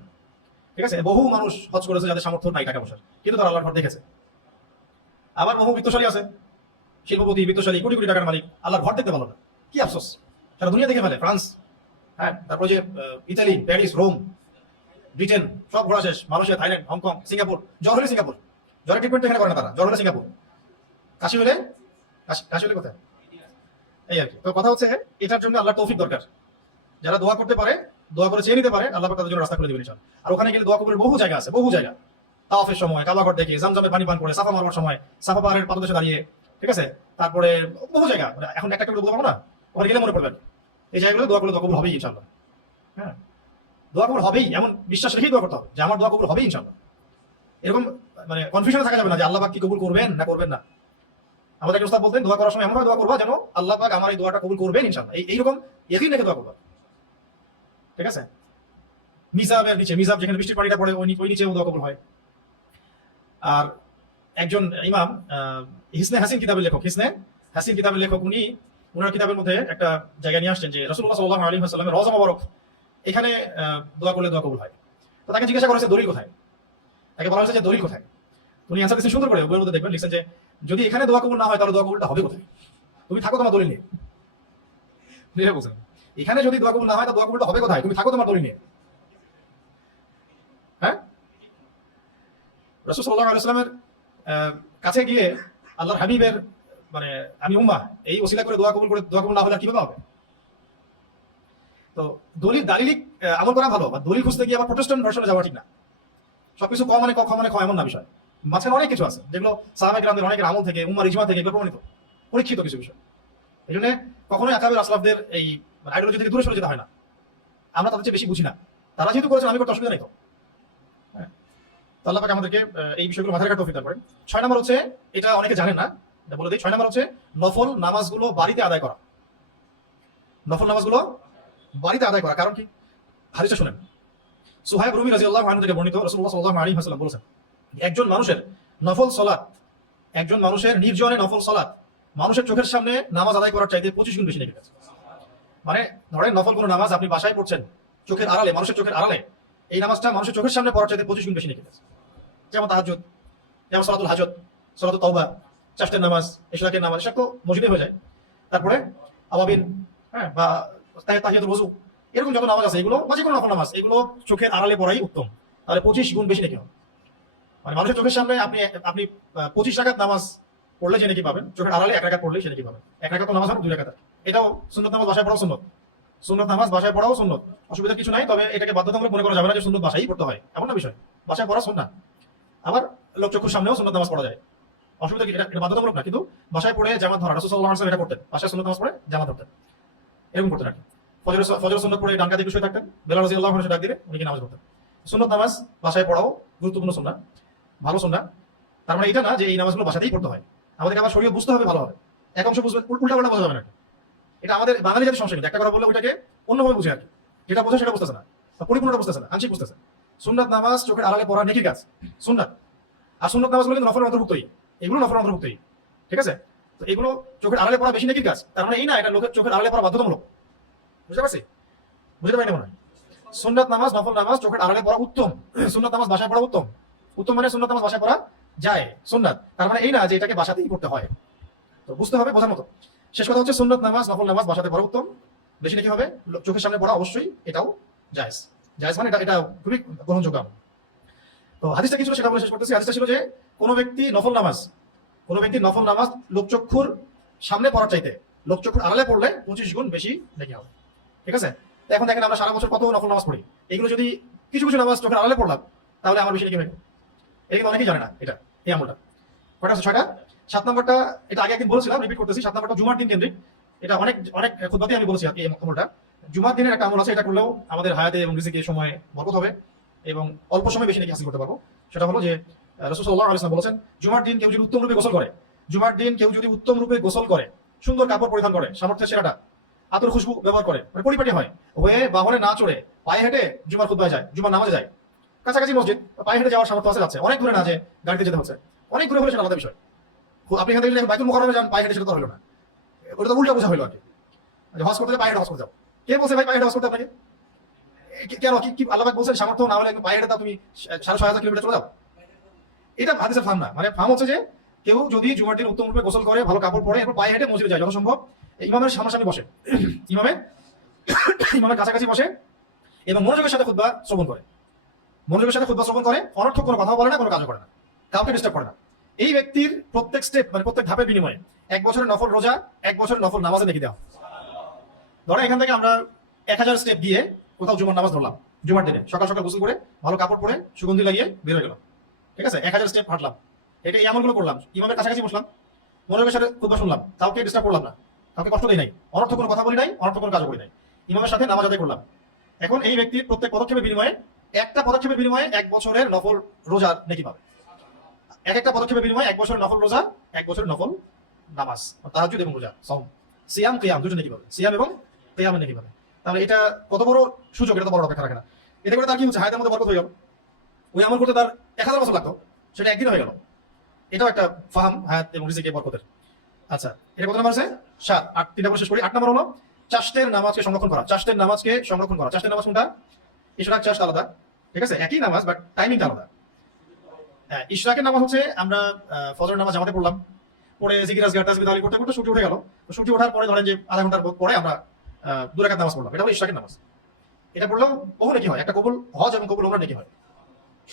ঠিক আছে? বহু মানুষ হজ করেছে যাদের সামর্থ্য নাই টাকা পয়সার, কিন্তু তারা আল্লাহর ঘর দেখেছে। আবার বহু বিত্তশালী আছে, শিল্পপতি, বিত্তশালী, কোটি কোটি টাকার মালিক, আল্লাহর ঘর দেখতে পারলো না। কি আফসোস, সারা দুনিয়া দেখে ফেলে, ফ্রান্স, হ্যাঁ, তারপর যে ইতালি, প্যারিস, রোম, ব্রিটেন, সব ঘোরা শেষ, মালয়েশিয়া, থাইল্যান্ড, হংকং, সিঙ্গাপুর। জ্বর হলে সিঙ্গাপুর, জ্বরের ট্রিটমেন্ট এখানে করে না তারা, জ্বর হলে সিঙ্গাপুর, কাশি হলে কোথায়? এই আর কি। তো কথা হচ্ছে এটার জন্য আল্লাহর তৌফিক দরকার। যারা দোয়া করতে পারে দোয়া করে চেয়ে নিতে পারে, আল্লাহ পাক তাদের জন্য রাস্তা করে দিবেন ইনশাআল্লাহ। আর ওখানে গেলে দোয়া কবুলের বহু জায়গা আছে, বহু জায়গা। তাওয়াফের সময় কাবা ঘর দেখে, জামজামের পানি পান করে, সাফা মারওয়ার সময় সাফা পাহাড়ের পাদদেশে দাঁড়িয়ে, ঠিক আছে। তারপরে বহু জায়গা, মানে এখন একটা করে বলতে পারবো না, ওখানে গেলে মনে পড়বে। এই জায়গাগুলো দোয়া করলে দোয়া কবুল হবেই ইনশাআল্লাহ। হ্যাঁ, দোয়া কবুল হবেই, এমন বিশ্বাস রেখেই দোয়া করতে হবে যে আমার দোয়া কবুল হবেই ইনশাআল্লাহ। এরকম মানে কনফিউশনে থাকা যাবে না যে আল্লাহ পাক কি কবুল করবেন না করবেন না। আমাদের একটা উস্তাদ বলতেন, দোয়া করার সময় এমনভাবে দোয়া করবা যেন আল্লাহ পাক আমার এই দোয়াটা কবুল করবেন ইনশাআল্লাহ। এইরকম ইয়াকিন রেখে দোয়া করবা, ঠিক আছে। মিজাবের নিচে, মিজাব যেখানে বৃষ্টির পানিটা পড়ে ওই নিচেও দোয়া কবুল হয়। আর একজন ইমাম, হিসনে হাসিন কিতাবের লেখক, হিসনে হাসিন কিতাবের লেখক, উনি ওনার কিতাবের মধ্যে একটা জায়গা নিয়ে আসছেন যে রাসূলুল্লাহ সাল্লাল্লাহু আলাইহি ওয়াসাল্লামের রওজা মোবারক, এখানে দোয়া করলে দোয়া কবুল হয়। তো তাকে জিজ্ঞাসা করেছে দলিল কোথায়, তাকে বলা হয়েছে যে দলিল কোথায়। উনি অ্যান্সার দিচ্ছেন সুন্দর করে, বইয়ের মধ্যে দেখবেন লিখছেন যে যদি এখানে দোয়া কবুল না হয় তাহলে দোয়া কবুলটা হবে কোথায়? তুমি থাকো তোমার দলিল নিয়ে। বলছেন এখানে যদি দোয়া কবুল না হয় তাহলে দোয়া কবুলটা হবে কোথায়? তুমি থাকো তোমার দলিল নিয়ে। হ্যাঁ, রাসূল সাল্লাল্লাহু আলাইহি ওয়াসাল্লামের কাছে গিয়ে আল্লাহর হাবিবের মানে আমি উম্মাহ এই ওসিলা করে দোয়া কবুল না হলে আর কিভাবে হবে? তো দালিলিক আমল করা ভালো, বা দলিল খুঁজতে গিয়ে আবার প্রোটেস্ট্যান্ট ভার্সনে যাওয়া ঠিক না। সবকিছু ক মানে ক, খ মানে খ, এমন না বিষয়। মাঝখানে অনেক কিছু আছে যেগুলো সাহাবায়ে কেরামদের অনেকের আমল থেকে, উম্মাহর ইজমা থেকে এগুলো প্রমাণিত, পরীক্ষিত কিছু বিষয়। এই জন্য কখনোই আকাবের আসলাফদের এই আইডিওলজি থেকে দূরে সরে যেতে হয় না। আমরা তাদের চেয়ে বেশি বুঝি না, তারা যেহেতু করেছেন আমি করতে অসুবিধা নেই তো। হ্যাঁ, তো আল্লাহ পাক আমাদেরকে এই বিষয়গুলো মাথায় রাখার তৌফিক দান করেন। 6 নম্বর হচ্ছে, এটা অনেকে জানেন না, এটা বলে দিই। 6 নম্বর হচ্ছে নফল নামাজগুলো বাড়িতে আদায় করা। নফল নামাজগুলো বাড়িতে আদায় করা কারণ কি? হাদিসটা শুনেন। সুহাইব রুমি রাদিয়াল্লাহু আনহু থেকে বর্ণিত, রাসূলুল্লাহ সাল্লাল্লাহু আলাইহি ওয়াসাল্লাম বলেছেন, একজন মানুষের নফল সালাত, একজন মানুষের নির্জনে নফল সালাত মানুষের চোখের সামনে নামাজ আদায় করার চাইতে 25 গুণ বেশি নেকি আছে। মানে ধরেন নফল কোনো নামাজ আপনি বাসায় পড়ছেন, চোখের আড়ালে, মানুষের চোখের আড়ালে, এই নামাজটা মানুষের চোখের সামনে পড়ার চাইতে 25 গুণ বেশি নেকি আছে। যেমন তাহাজ্জুদ, যেমন সালাতুল হাজত, সালাতুত তাওবা, চারটের নামাজ, ইশরাকের নামাজ, সব তো মসজিদে হয়ে যায়। তারপরে আওয়াবিন, হ্যাঁ, বা তাহিয়াতুল ওযু, এরকম যত নামাজ আছে এগুলো, বা যে কোনো নফল নামাজ, এগুলো চোখের আড়ালে পড়াই উত্তম। তাহলে 25 গুণ বেশি নাকি হবে। মানে মানুষের চোখের সামনে আপনি 25 রাকাত নামাজ পড়লে যে নাকি পাবেন, চোখের আড়ালে 1 রাকাত পড়লে সে নাকি পাবেন। 1 রাকাত নামাজ আর 2 রাকাত, এটাও সুন্নাত নামাজ বাসায় পড়াও সুন্নাত। সুন্নাত নামাজ বাসায় পড়াও সুন্নাত, অসুবিধা কিছু নাই। তবে এটাকে বাধ্যতামূলক মনে করা যাবে না যে সুন্নাত বাসায়ই পড়তে হয়, এমন না বিষয়। বাসায় পড়া সুন্নাত, আবার লোক চক্ষুর সামনেও সুন্নাত নামাজ পড়া যায়, অসুবিধা কি? এটা বাধ্যতামূলক না, কিন্তু বাসায় পড়ে জামাত ধরা, রাসূল সাল্লাল্লাহু আলাইহি ওয়াসাল্লাম এটা করতেন, বাসায় সুন্নাত নামাজ পড়ে জামাত ধরতেন, এরকম করতেন আর কি। ফজর সুন্নাত পড়ে ডান কাতে বসে থাকতেন, বেলাল রাদিয়াল্লাহু আনহু ডাক দিলে উনি কি নামাজ পড়তেন। সুন্নাত নামাজ বাসায় পড়াও গুরুত্বপূর্ণ সুন্নাহ, ভালো সুন্নাহ। তার মানে এটা না যে এই নামাজগুলো বাসাতেই পড়তে হয়। আমাদেরকে আবার শরীয়ত বুঝতে হবে ভালোভাবে, এক অংশ বুঝবে, উল্টা পাল্টা বোঝা যাবে না। এটা আমাদের বাঙালি জাতির সমস্যা, কিন্তু একটা কথা বললে ওইটাকে অন্যভাবে বুঝে আর কি, যেটা বোঝে সেটা বুঝতেছে না, পরিপূর্ণটা বুঝতেছে না, আংশিক বুঝতেছে। সুন্নাত নামাজ চোখের আড়ালে পড়া নেকির কাজ, সুন্নাত। আর সুন্নাত নামাজগুলো কিন্তু নফলের অন্তর্ভুক্তই, এগুলো নফলের অন্তর্ভুক্তই, ঠিক আছে। তো এগুলো চোখের আড়ালে পড়া বেশি নেকির কাজ, তার মানে এই না এটা লোকের চোখের আড়ালে পড়া বাধ্যতামূলক। বুঝতে পারছি? বুঝতে পারি না মনে হয়। সুন্নাত নামাজ, নফল নামাজ চোখের আড়ালে পড়া উত্তম, সুন্নাত নামাজ বাসায় পড়া উত্তম। উত্তম মানে সুন্নাত নামাজ বাসায় পড়া যায়, সুন্নাত। তার মানে এই না যে এটাকে বাসাতেই পড়তে হয়, তো বুঝতে হবে, বোঝার মতো। শেষ কথা হচ্ছে সুন্নাত নামাজ, নফল নামাজ বাসাতে পড়া উত্তম, বেশি নাকি হবে, চোখের সামনে পড়া অবশ্যই এটাও জায়েজ। জায়েজ মানে এটা খুবই গ্রহণযোগ্য। তো হাদিসটা কি ছিল সেটা বলে শেষ করতেছি। হাদিসটা ছিল যে কোনো ব্যক্তি নফল নামাজ লোকচক্ষুর সামনে পড়ার চাইতে লোকচক্ষুর আড়ালে পড়লে 25 গুণ বেশি নাকি হবে, ঠিক আছে। তো এখন দেখেন আমরা সারা বছর কত নফল নামাজ পড়ি, এগুলো যদি কিছু কিছু নামাজ চোখের আড়ালে পড়লাম তাহলে আমার বেশি নাকি হবে। এটা কিন্তু অনেকেই জানে না, এটা এই আমলটা। কয়টা আছে? 6টা। 7 নম্বরটা, এটা আগে একদিন বলেছিলাম, রিপিট করতেছি। 7 নম্বরটা জুমার দিন কেন্দ্রিক, এটা অনেক খুতবাতেই আমি বলেছি এই আমলটা। জুমার দিনের একটা আমল আছে, এটা করলেও আমাদের হায়াতে এবং রিজিকে সময় বরকত হবে এবং অল্প সময় বেশি নাকি হাসিল করতে পারবো। সেটা হলো যে রাসূল সাল্লাল্লাহু আলাইহি ওয়াসাল্লাম বলেছেন, জুমার দিন কেউ যদি উত্তম রূপে গোসল করে, সুন্দর কাপড় পরিধান করে, সামর্থ্যের সেরাটা, আতর খুশবু ব্যবহার করে, মানে পরিপাটি হয়ে বাহনে না চড়ে পায়ে হেঁটে জুমার খুতবায় যায়, জুমার নামাজে যায়, কাছাকাছি মসজিদ, পায়ে হেঁটে যাওয়ার সামর্থ্য আছে, যাচ্ছে, অনেক দূরে না যে গাড়িতে যেতে হচ্ছে, অনেক দূরে হলে সেটা আলাদা বিষয়। আপনি এখান থেকে বাইতুল মুকাররমে যান পায়ে হেঁটে, সেটা তো হলো না, ওটা তো উল্টা বোঝা হলো আর কি। হজ করতে পায়ে হেঁটে হজ করতে যাও, কে বলছে ভাই পায়ে হেঁটে হজ করতে আপনাকে? কেন কি আল্লাহ পাক বলছেন সামর্থ্য না হলে পায়ে হেঁটে তুমি 6,500 কিলোমিটার চলে যাও? এটা হাদিসের ফার্ম না। মানে ফার্ম হচ্ছে যে কেউ যদি জুমার দিন উত্তম রূপে গোসল করে, ভালো কাপড় পরে, এরপর পায়ে হেঁটে মসজিদে যায়, যত সম্ভব ইমামের সামনাসামনি বসে, ইমামের কাছাকাছি বসে এবং মনোযোগের সাথে খুতবা শ্রবণ করে, অনর্থক কোনো কথা বলে না, কোনো কাজও করে না, কাউকে ডিস্টার্ব করে না। এই ব্যক্তির প্রত্যেক স্টেপ, মানে প্রত্যেক ধাপের বিনিময়ে 1 বছরের নফল রোজা, 1 বছরের নফল নামাজে নেকি দেওয়া। ধরো এখান থেকে আমরা 1000 স্টেপ দিয়ে কোথাও জুমার নামাজ ধরলাম, জুমার দিনে সকাল সকাল গোসল করে ভালো কাপড় পরে সুগন্ধি লাগিয়ে বের হয়ে গেলাম, ঠিক আছে, 1000 স্টেপ হাঁটলাম, এটা এই আমলগুলো করলাম, ইমামের কাছাকাছি বসলাম, মনের সাথে খুব শুনলাম, কাউকে ডিস্টার্ব করলাম না, কাউকে কষ্ট দেই নাই, অনর্থক কোনো কথা বলি নাই, অনর্থক কোনো কাজও করি নাই, ইমামের সাথে নামাজ আদায় করলাম। এখন এই ব্যক্তির প্রত্যেক পদক্ষেপের বিনিময়ে, একটা পদক্ষেপের বিনিময়ে 1 বছরের নফল রোজার নেকি পাবে। একটা পদক্ষেপের বিনিময়ে 1 বছরের নফল রোজা, 1 বছরের নফল নামাজ, তাহাজ্জুদ এবং রোজা, সাওম, সিয়াম কিয়াম দুটো নেকি পাবে, সিয়াম এবং কিয়ামের নেকি পাবে। তাহলে এটা কত বড় সুযোগ, এটা তো বড় অপেক্ষা রাখে না। এতে করে তার কি হচ্ছে, হায়াতের মধ্যে বরকত হয়ে গেল। ওই আমল করতে তার 1000 বছর লাগতো, সেটা একদিন হয়ে গেল। এটাও একটা ফাহাম হায়াত এবং রিজিকে বরকতের। আচ্ছা, এটা কত নাম্বার আছে? 7। 8 তিনটা করে শেষ করি। 8 নাম্বার হলো চাষতের নামাজকে সংরক্ষণ করা। চাষতের নামাজকে সংরক্ষণ করা। চাষতের নামাজ কোনটা? ইশরাক চাষ আলাদা, ঠিক আছে, একই নামাজ বাট টাইমিংটা আলাদা। হ্যাঁ, ইশরাকের নামাজ হচ্ছে আমরা ফজরের নামাজ জামাতে পড়লাম, পরে জিকির আজকার তাসবিহ তাহলিল করতে করতে সূর্য উঠে গেল, সূর্য ওঠার পরে ধরেন যে আধা ঘন্টার পরে আমরা 2 রাকাত নামাজ পড়লাম, এটা হলো ইশরাকের নামাজ। এটা পড়লেও বহু নেকি হয়, একটা কবুল হজ এবং কবুল ওমরা নেকি হয়।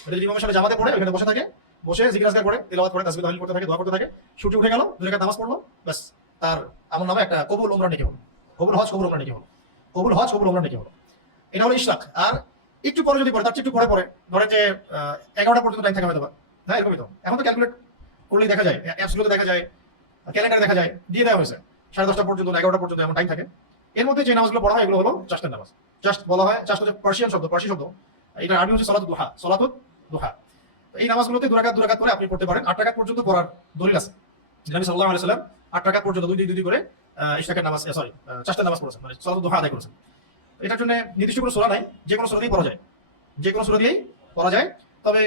এটা যদি ইমামের সাথে জামাতে পড়ে ওখানে বসে থাকে, বসে জিকির আজকার করে তিলাওয়াত করে তাসবিহ তাহলিল করতে থাকে, দোয়া করতে থাকে, সূর্য উঠে গেল, 2 রাকাত নামাজ পড়লো, ব্যাস তার আমল নামে একটা কবুল ওমরা নেকি হলো, কবুল হজ কবুল ওমরা নেকি হলো, কবুল হজ কবুল ওমরা নেকি হলো। এটা হলো ইশরাক। আর একটু পরে যদি পড়ে, তার একটু পরে ধরেন যে 11টা পর্যন্ত টাইম থাকে হয়তো, হ্যাঁ এরকমই তো। এখন তো ক্যালকুলেট করলেই দেখা যায়, অ্যাপসগুলোতে দেখা যায়, ক্যালেন্ডারে দেখা যায়, দিয়ে দেওয়া হয়েছে 10:30 পর্যন্ত 11টা পর্যন্ত এমন টাইম থাকে। এর মধ্যে যে নামাজগুলো পড়া হয় এগুলো হলো চাষতের নামাজ। চাষ বলা হয়, চাষ হচ্ছে পার্সিয়ান শব্দ, পার্সি শব্দ, এটা আরবি হচ্ছে সালাতুদ দুহা, সালাতুদ দুহা। এই নামাজগুলোতে 2 রাকাত করে আপনি পড়তে পারেন। 8 রাকাত পর্যন্ত পড়ার দলিল আছে। নবী সাল্লাল্লাহু আলাইহি ওয়াসাল্লাম 8 রাকাত পর্যন্ত 2 করে ইশরাকের নামাজ, সরি চাষতের নামাজ পড়েছেন, মানে সালাতুদ দুহা আদায় করেছেন। এটার জন্য নির্দিষ্ট কোনো সূরা নাই, যে কোনো সূরা দিয়েই পড়া যায়, যে কোনো সূরা দিয়েই পড়া যায়। তবে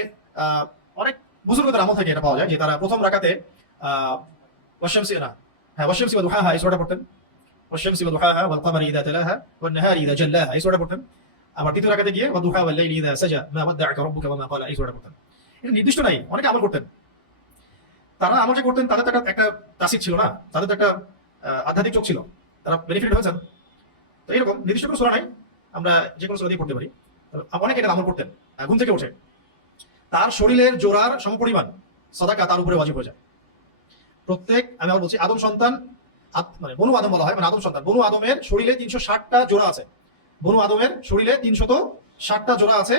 অনেক বুজুর্গদের আমল থেকে এটা পাওয়া যায় যে তারা প্রথম রাকাতে ওয়াশামসি না, হ্যাঁ ওয়াশামসি ওয়া দুহাহা এই সূরাটা পড়তেন, ওয়াশামসি ওয়া দুহাহা ওয়াল কমারি ইযা তালাহা ওয়ান নাহারি ইযা জাল্লাহা এই সূরাটা পড়তেন। আবার দ্বিতীয় রাকাতে গিয়ে ওয়া দুহা ওয়াল লাইলি ইযা সাজা মা ওয়াদ্দাআকা রাব্বুকা ওয়া মা ক্বালা এই সূরাটা পড়তেন। এটা নির্দিষ্ট নাই, অনেকে আমল করতেন। তারা আমল যে করতেন তাদের তো একটা তাসির ছিল না, তাদের তো একটা আধ্যাত্মিক চোখ ছিল, তারা বেনিফিট হয়েছেন। তো এরকম নির্দিষ্ট কোনো সূরা নাই, আমরা যে কোনো সূরা দিয়ে পড়তে পারি। অনেকে এটা আমল করতেন, ঘুম থেকে ওঠে তার শরীরের জোড়ার সমপরিমাণ সাদাকা তার উপরে ওয়াজিব হয়ে যায়। প্রত্যেক, আমি আবার বলছি, আদম সন্তান, মানে বনু আদম বলা হয়, মানে আদম সন্তান, বনু আদমের শরীরে 360টা জোড়া আছে, বনু আদমের শরীরে 360টা জোড়া আছে।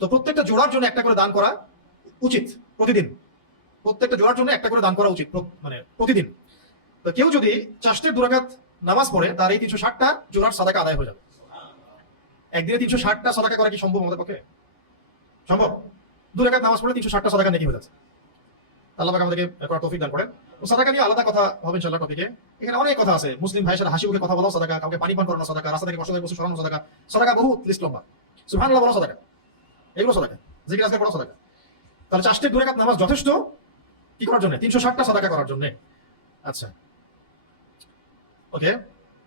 তো প্রত্যেকটা জোড়ার জন্য একটা করে দান করা উচিত প্রতিদিন, প্রত্যেকটা জোড়ার জন্য একটা করে দান করা উচিত, মানে প্রতিদিন। তো কেউ যদি চাষতের 2 রাকাত নামাজ পড়ে, তার এই 360টা জোড়ার সাদাকা আদায় হয়ে যাবে। একদিনে 360টা সাদাকা করা কি সম্ভব আমাদের পক্ষে? সম্ভব? 2 রাকাত নামাজ পড়লে 360টা সাদাকা নেকি হয়ে যাচ্ছে। আল্লাহ পাক আমাদেরকে করার তৌফিক দান করেন। সাদাকা নিয়ে আলাদা কথা হবে ইনশাআল্লাহ টপিকে। এখানে অনেক কথা আছে, মুসলিম ভাইয়ের সাথে হাসি মুখে কথা বলা সাদাকা, কাউকে পানি পান করানো সাদাকা, রাস্তা থেকে কষ্টদায়ক বস্তু সরানো সাদাকা, সাদাকা বহুত লিস্ট লম্বা। সুবহানাল্লাহ বলা সাদাকা, এগুলো সাদাকা, জিকির আজকার করা সাদাকা। তাহলে চাষতের 2 রাকাত নামাজ যথেষ্ট কি করার জন্য? 360টা সাদাকা করার জন্য। আচ্ছা, ওকে।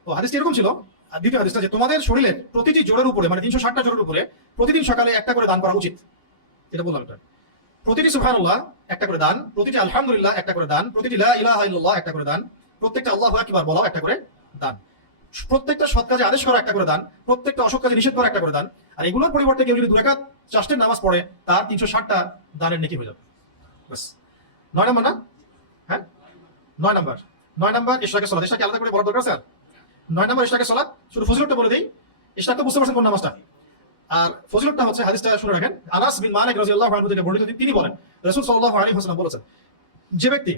তো হাদিসটি এরকম ছিল। আর দ্বিতীয় হাদিসটা যে তোমাদের শরীরের প্রতিটি জোড়ের উপরে, মানে 360টা জোড়ের উপরে প্রতিদিন সকালে একটা করে দান করা উচিত। এটা বললাম, এটা প্রতিটি সুবহানাল্লাহ একটা করে দান, প্রতিটি আলহামদুলিল্লাহ একটা করে দান, প্রতিটি লা ইলাহা ইল্লাল্লাহ একটা করে দান, প্রত্যেকটা আল্লাহু আকবার বলাও একটা করে দান, প্রত্যেকটা সৎ কাজে আদেশ করা একটা করে দান, প্রত্যেকটা অসৎ কাজে নিষেধ করা একটা করে দান। আর এগুলোর পরিবর্তে কেউ যদি 2 রাকাত চাষতের নামাজ পড়ে, তার 360টা দানের নেকি হয়ে যাবে। বাস 9 নম্বর না? হ্যাঁ 9 নম্বর। 9 নম্বর ইশরাকের সালাত। ইশরাকে আলাদা করে বলার দরকার আছে? 9 নম্বর ইশরাকের সালাত। শুধু ফজিলতটা বলে দেই। ইশরাক তো বুঝতে পারছেন কোন নামাজটা। আর ফজিলতটা হচ্ছে, হাদিসটা শুনে রাখেন। আনাস বিন মালিক রাদিয়াল্লাহু আনহু থেকে বর্ণিত, তিনি বলেন রাসূল সাল্লাল্লাহু আলাইহি ওয়াসাল্লাম বলেছেন, যে ব্যক্তি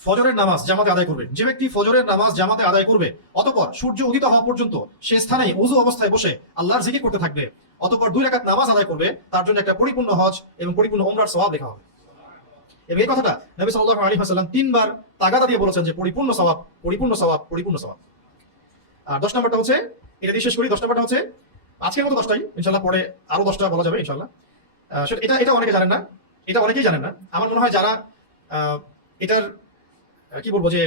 ফজরের নামাজ জামাতে আদায় করবে, যে ব্যক্তি ফজরের নামাজ জামাতে আদায় করবে, অতঃপর সূর্য উদিত হওয়া পর্যন্ত সে স্থানে ওযু অবস্থায় বসে আল্লাহর জিকির করতে থাকবে, অতঃপর 2 রাকাত নামাজ আদায় করবে, তার জন্য একটা পরিপূর্ণ হজ এবং পরিপূর্ণ উমরার সওয়াব লেখা হবে। এবং এই কথাটা নবী সাল্লাল্লাহু আলাইহি ওয়াসাল্লাম 3 বার তাগাদা দিয়ে বলেছেন যে পরিপূর্ণ সওয়াব, পরিপূর্ণ সওয়াব, পরিপূর্ণ সওয়াব। আর 10 নম্বরটা হচ্ছে, এটা দিয়ে শেষ করি। 10 নম্বরটা হচ্ছে আজকের মতো 10টাই, ইনশাআল্লাহ পরে আরো 10টা বলা যাবে ইনশাআল্লাহ। এটা অনেকে জানেন না, এটা অনেকেই জানেন না। আমার মনে হয় যারা এটার কি বলবো, যে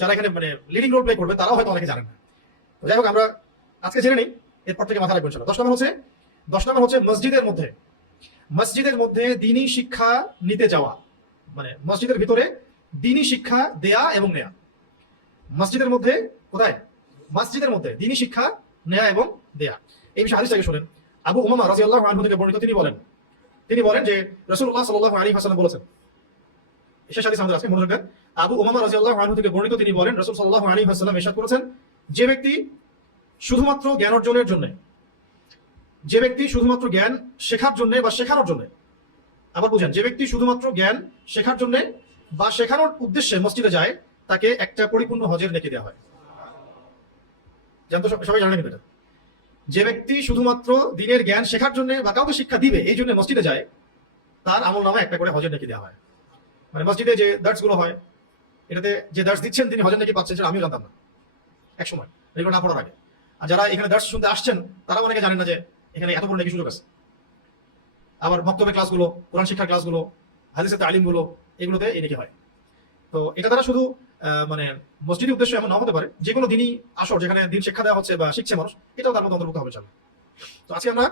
যারা এখানে মানে লিডিং রোল প্লে করবে, তারাও হয়তো অনেকে জানেন না। তো যাই হোক, আমরা আজকে জেনে নিই, এরপর থেকে মাথা রাখবো ইনশাআল্লাহ। 10 নম্বর হচ্ছে মসজিদের মধ্যে দ্বীনি শিক্ষা নিতে যাওয়া, মানে মসজিদের ভিতরে দ্বীনি শিক্ষা দেয়া এবং নেয়া। মসজিদের মধ্যে, কোথায়? মসজিদের মধ্যে দ্বীনি শিক্ষা নেয়া এবং দেয়া। এই বিষয়ে হাদিসটাকে শুনেন। আবু উমামা রাদিয়াল্লাহু আনহু থেকে বর্ণিত, তিনি বলেন যে রাসূলুল্লাহ সাল্লাল্লাহু আলাইহি ওয়াসাল্লাম বলেছেন, শেষ হাদিস আমাদের আজকে মনোযোগ দেন। আবু উমামা রাদিয়াল্লাহু আনহু থেকে বর্ণিত, তিনি বলেন রাসূল সাল্লাল্লাহু আলাইহি ওয়াসাল্লাম ইরশাদ করেছেন, যে ব্যক্তি শুধুমাত্র জ্ঞান অর্জনের জন্য যে ব্যক্তি শুধুমাত্র জ্ঞান শেখার জন্য বা শেখানোর জন্য, আবার বুঝেন, যে ব্যক্তি শুধুমাত্র জ্ঞান শেখার জন্য বা শেখানোর উদ্দেশ্যে মসজিদে যায়, তাকে একটা পরিপূর্ণ হজের নেকি দেওয়া হয়। জানতো সবাই জানেন এটা? যে ব্যক্তি শুধুমাত্র দিনের জ্ঞান শেখার জন্য বা কাউকে শিক্ষা দিবে এই জন্য মসজিদে যায়, তার আমল নামে একটা করে হজের নেকি দেওয়া হয়। মানে মসজিদে যে দার্স গুলো হয়, এটাতে যে দার্স দিচ্ছেন তিনি হজের নেকি পাচ্ছেন, সেটা আমিও জানতাম না এক সময়, এগুলো না পড়ার আগে। আর যারা এখানে দার্স শুনতে আসছেন তারা অনেকে জানেন না যে এখানে এত বড় নেকি সুযোগ আছে। আবার বক্তব্যের ক্লাসগুলো, কোরআন শিক্ষার ক্লাসগুলো, হাদিসের তালিমগুলো, এগুলোতে এই নেকি হয়। তো এটা দ্বারা শুধু মানে মসজিদের উদ্দেশ্য এমন না হতে পারে, যে কোনো দিনই আসর যেখানে দিন শিক্ষা দেওয়া হচ্ছে বা শিখছে মানুষ, এটাও তার মধ্যে অন্তর্ভুক্ত হবে ইনশাআল্লাহ। তো আজকে আমরা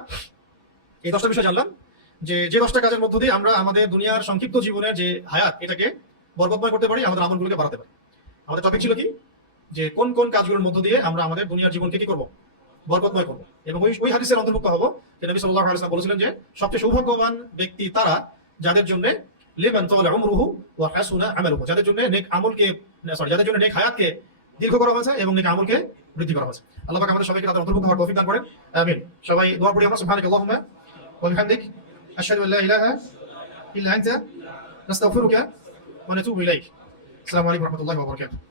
এই 10টা বিষয় জানলাম, যে 10টা কাজের মধ্য দিয়ে আমরা আমাদের দুনিয়ার সংক্ষিপ্ত জীবনের যে হায়াত, এটাকে বরকতময় করতে পারি, আমাদের আমলগুলোকে বাড়াতে পারি। আমাদের টপিক ছিল কি, যে কোন কোন কাজগুলোর মধ্য দিয়ে আমরা আমাদের দুনিয়ার জীবনকে কি করবো, বরকতময় করবো। এবং ওই হাদিসের অন্তর্ভুক্ত হবো যে নবী সাল্লাল্লাহু আলাইহি ওয়াসাল্লাম বলেছিলেন যে সবচেয়ে সৌভাগ্যবান ব্যক্তি তারা যাদের জন্য লিমান তাওয়ালা উমরুহু ওয়া হাসুনা আমালুহু, যাদের জন্য নেক আমলকে যাদের জন্য নেক হায়াতকে দীর্ঘ করা হয়েছে এবং নেক আমলকে বৃদ্ধি করা হয়েছে। আল্লাহ পাক আমাদের সবাইকে তাদের অন্তর্ভুক্ত হওয়ার তৌফিক দান করেন, আমিন। সবাই দোয়া পড়ি আমরা, সুবহানাকাল্লাহুম্মা ওয়া বিহামদিক আশহাদু আল্লা ইলাহা ইল্লা আনতা নাস্তাগফিরুকা ওয়া নাতুবু ইলাইক। আসসালামু আলাইকুম ওয়া রাহমাতুল্লাহি ওয়া বারাকাতুহু।